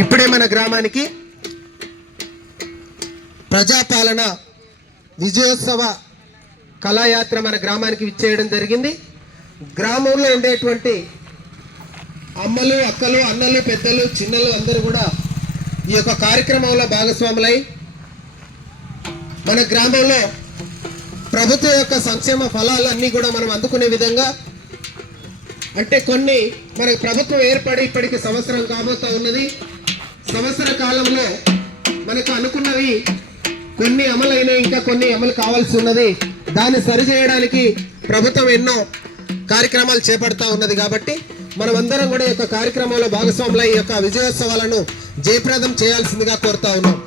ఇప్పుడే మన గ్రామానికి ప్రజాపాలన విజయోత్సవ కళాయాత్ర మన గ్రామానికి విచ్చేయడం జరిగింది. గ్రామంలో ఉండేటువంటి అమ్మలు, అక్కలు, అన్నలు, పెద్దలు, చిన్నలు అందరూ కూడా ఈ యొక్క కార్యక్రమంలో భాగస్వాములై మన గ్రామంలో ప్రభుత్వం యొక్క సంక్షేమ ఫలాలన్నీ కూడా మనం అందుకునే విధంగా, అంటే కొన్ని మన ప్రభుత్వం ఏర్పడి ఇప్పటికి సంవత్సరం కాబోతా ఉన్నది. సంవత్సర కాలంలో మనకు అనుకున్నవి కొన్ని అమలైనవి, ఇంకా కొన్ని అమలు కావాల్సి ఉన్నది. దాన్ని సరిచేయడానికి ప్రభుత్వం ఎన్నో కార్యక్రమాలు చేపడతా ఉన్నది. కాబట్టి మనమందరం కూడా ఈ యొక్క కార్యక్రమంలో భాగస్వాములై ఈ యొక్క విజయోత్సవాలను జయప్రదం చేయాల్సిందిగా కోరుతా ఉన్నాం.